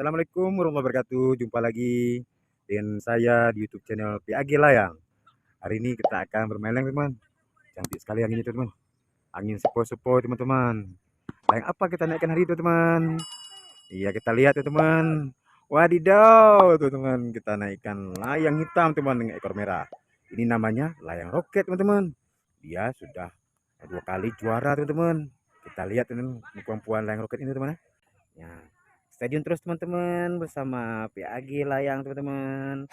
Assalamualaikum warahmatullahi wabarakatuh. Jumpa lagi dengan saya di YouTube channel PAG Layang. Hari ini kita akan bermain layang, teman. Cantik sekali anginnya, teman. Angin sepoi-sepoi, teman-teman. Layang apa kita naikkan hari itu, teman? Iya, kita lihat ya, teman. Wadidaw, tuh, teman. Kita naikkan layang hitam, teman, dengan ekor merah. Ini namanya layang roket, teman-teman. Dia sudah 2 kali juara, teman-teman. Kita lihat, teman, kemampuan layang roket ini, teman. Ya, stay terus teman-teman bersama PAG Layang, teman-teman.